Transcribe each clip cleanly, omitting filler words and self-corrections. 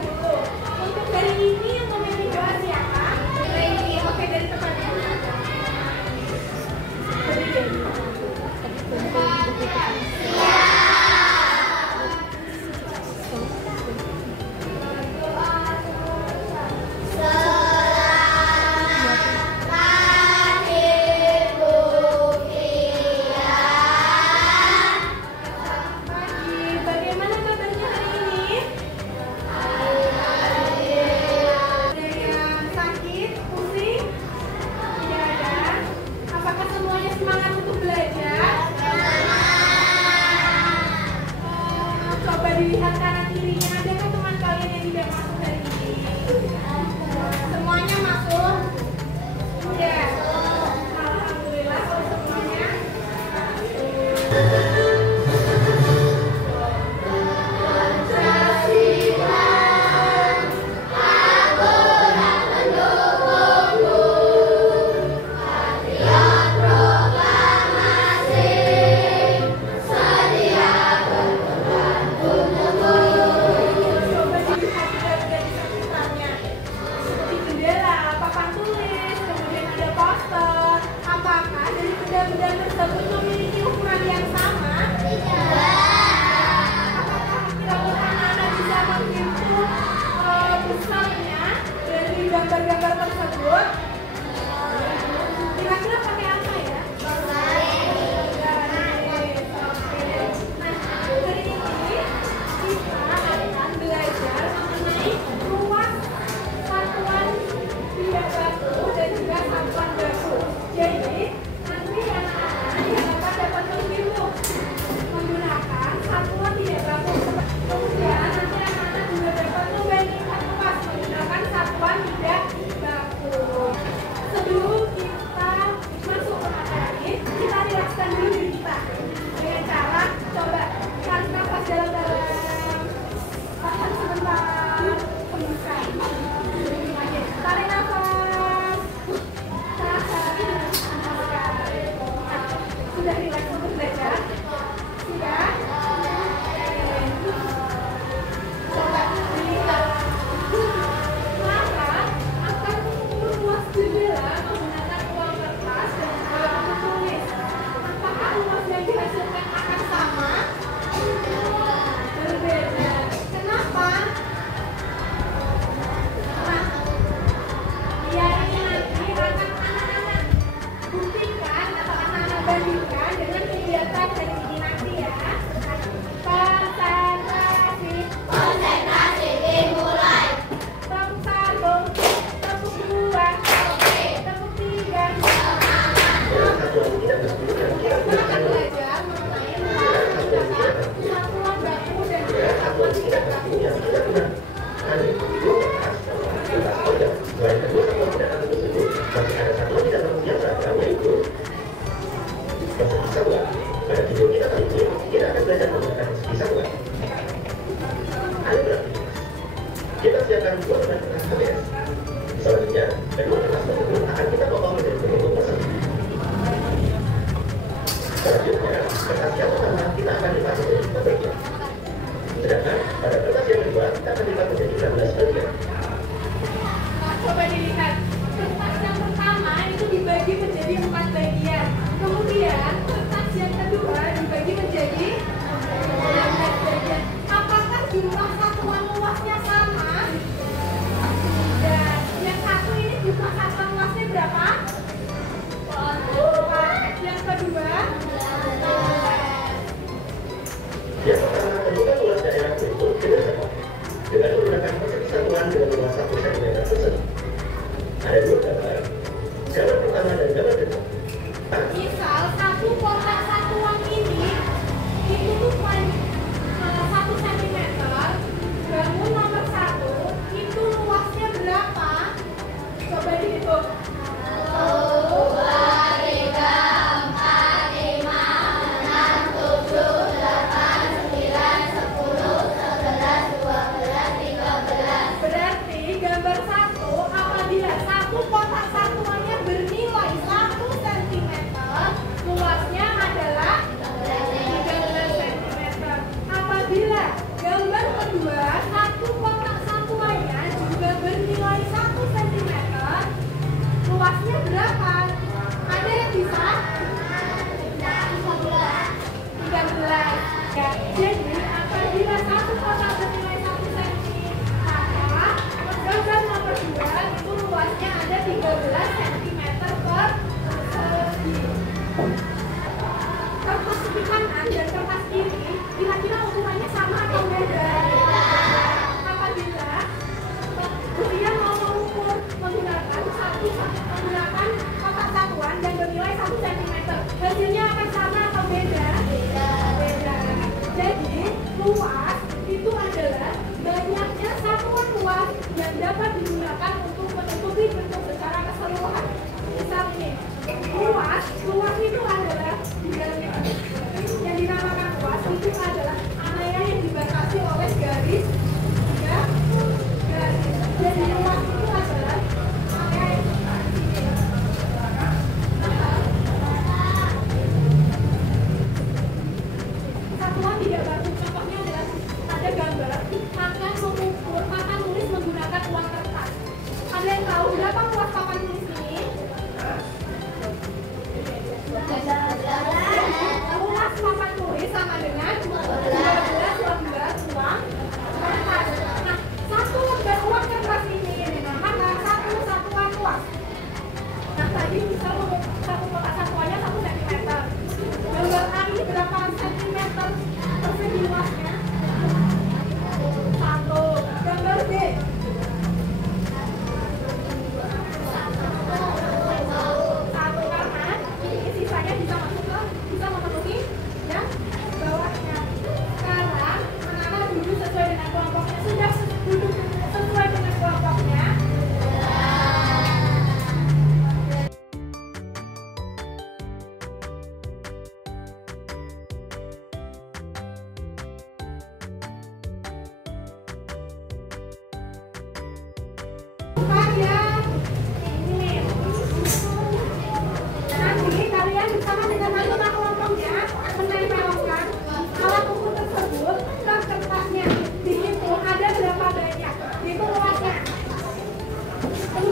dulu. Untuk hari ini yang memilih doa siapa? Ini oke dari tempatnya. Bagaimana kabarnya hari ini? Ada yang sakit, pusing? Tidak ada. Apakah semuanya semangat untuk belajar? Coba dilihat kanan kirinya. Adakah teman kalian yang tidak masuk hari ini? Semuanya masuk? Ya. Alhamdulillah kalau semuanya. Coba dilihat benda-benda di sekitarnya. Seperti jendela, papan tulis, kemudian ada poster. Apakah dari benda-benda tersebut memiliki ukuran yang sama? Apakah kira-kira anak-anak bisa menghitung besarnya dari gambar-gambar tersebut? Kira-kira pakai apa ya? Garis. Oke. Nah, hari ini kita akan belajar mengenai ruas satuan benda baku dan juga satuan baku. Jadi, nanti anak-anak yang akan dapat menghitung menggunakan satuan tidak baku. Kemudian nanti anak-anak juga dapat membandingkan luas menggunakan satuan tidak baku. Sebelum kita masuk ke materi, kita rilekskan dulu diri kita dengan cara coba tarik nafas dalam-dalam, tahan sebentar, hembuskan. Oke, tarik nafas, tahan, hembuskan. Nah, sudah rileks untuk belajar? Sudah? Coba dilihat. Maka akan mengukur luas jendela menggunakan uang kertas dan juga buku tulis. Apakah luas yang dihasilkan akan sama? Berbeda. Kenapa? Nah, biar ini nanti akan anak-anak buktikan atau anak-anak bandingkan dengan kegiatan hari ini nanti ya. Konsentrasi dimulai. Tepuk satu, tepuk dua, tepuk tiga. Kita akan belajar mengenai menggunakan satuan baku dan juga satuan tidak baku. Kita siapkan dua kertas HBS. Selanjutnya, kedua kertas tersebut akan kita potong menjadi bentuk persegi. Selanjutnya, kertas yang pertama kita akan dibagi menjadi 4 bagian. Sedangkan pada kertas yang kedua kita akan dibagi menjadi 16 bagian. Nah, coba dilihat. Kertas yang pertama itu dibagi menjadi 4 bagian. Kemudian kertas yang kedua dibagi menjadi 16 bagian. Apakah jumlah satuan luasnya sama? Dan yang satu ini jumlah satuan luasnya berapa? 4. Yang kedua? Yang pertama, tentukan luas daerah untuk tidak sama dengan menggunakan persegi satuan dengan luas 1 cm persegi. Ada dua gambar. Gambar pertama dan gambar kedua. Misal satu kotak satuan ini itu tuh 1 cm. Bangun nomor 1 itu luasnya berapa? Coba dihitung. 1, 2, 3, 4, 5, 6, 7, 8, 9, 10, 11, 12, 13. Berarti gambar 1 apabila satu kotak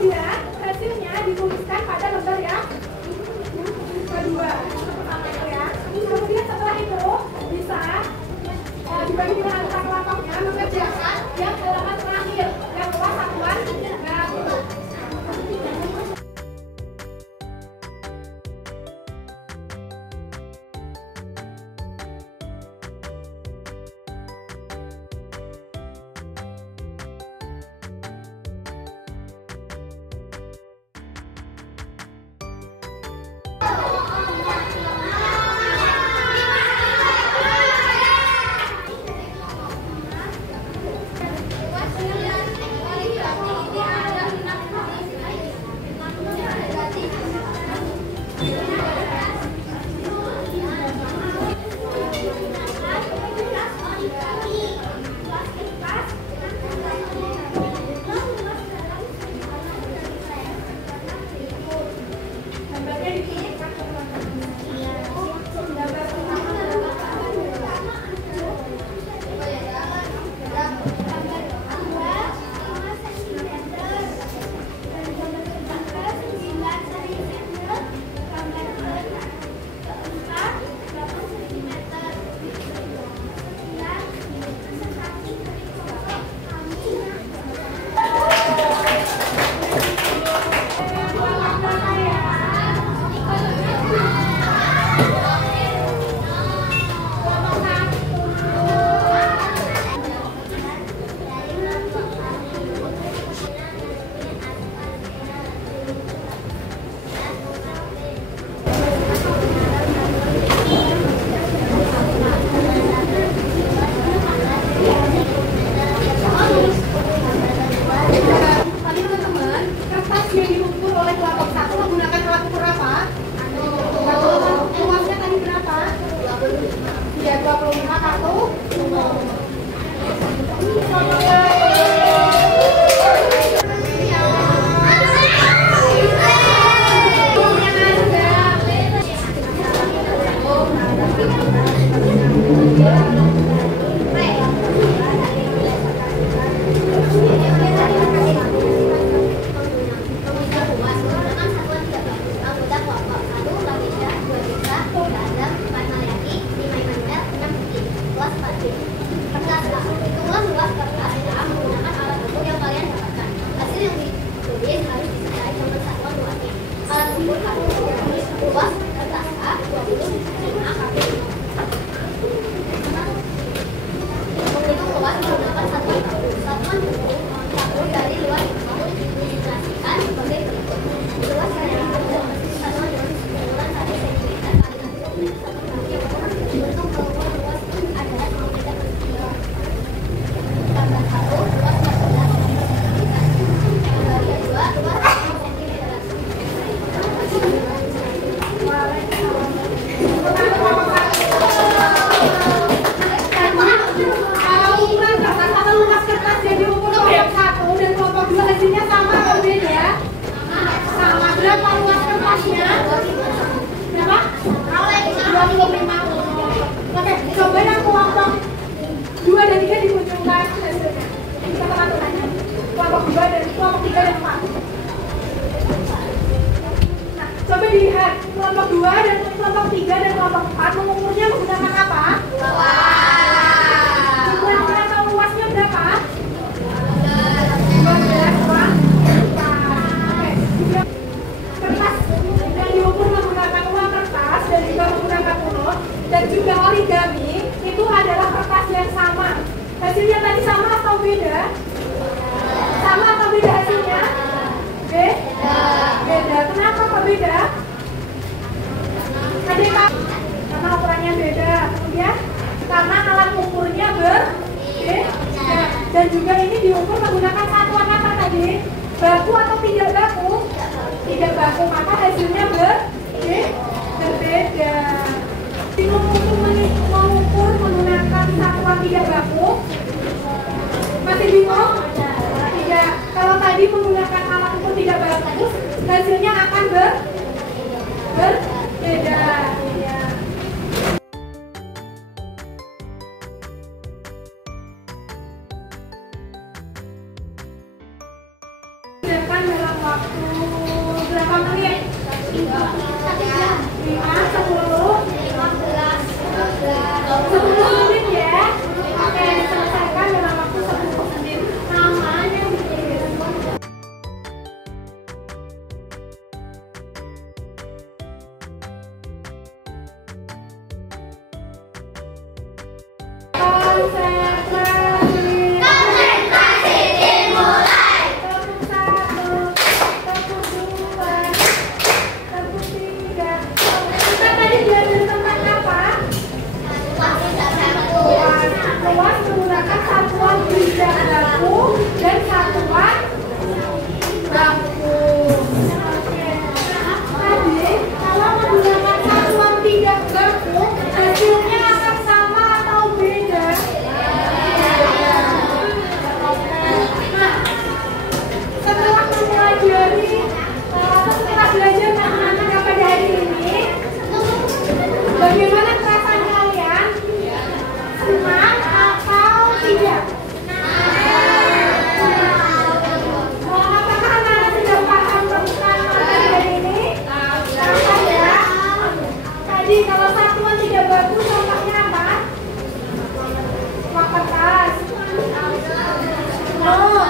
Kemudian hasilnya dituliskan pada lembar yang kedua. Kemudian setelah itu bisa dibagi dengan angka kelompoknya mengerjakan yang halaman terakhir yang luas satuan baku. Kelompok 2 dan kelompok 3 dan kelompok 4 mengukurnya menggunakan apa? Jumlahnya atau luasnya berapa? 12 kertas yang diukur menggunakan uang kertas dan juga menggunakan ulos dan juga origami itu adalah kertas yang sama. Hasilnya tadi sama atau beda? Sama atau beda hasilnya? Beda. Kenapa kok beda? Karena ukurannya beda, kemudian karena alat ukurnya berbeda dan juga ini diukur menggunakan satuan apa tadi? Baku atau tidak baku? Tidak baku, maka hasilnya berbeda. Mengukur menggunakan satuan tidak baku? Masih bingung? Tidak. Kalau tadi menggunakan alat ukur tidak baku, hasilnya akan berbeda. Sedangkan dalam waktu berapa menit? 5, 10, 10 menit ya. Oke, diselesaikan dalam waktu 10 menit. Namanya bikin. Konsentrasi dimulai. Tepuk 1, tepuk 2, tepuk 3. Kita tadi belajar tentang apa? Luas menggunakan satuan bidang baku dan satuan baku. Oke. Tadi kalau menggunakan satuan bidang baku, hasilnya akan sama atau beda? Nah, setelah mempelajari atau setelah belajar matematika pada hari ini, bagaimana perasaan kalian? Senang atau tidak? Apakah anak-anak sudah paham tentang materi hari ini? Paham ya? Tadi kalau satuan tidak bagus contohnya apa? Uang kertas. Oh.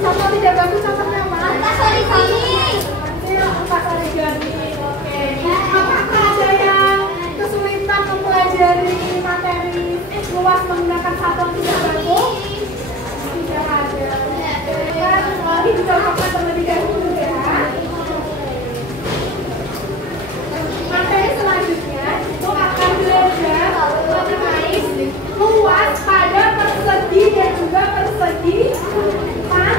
Contoh tidak bagus contohnya apa? Kertas origami. Kertas origami. Oke. Apakah ada yang kesulitan mempelajari materi luas menggunakan satuan tidak bagus? Tidak ada. Kan lagi dicontohkan terlebih dahulu ya. Materi selanjutnya itu akan belajar mengenai luas pada persegi dan juga persegi panjang.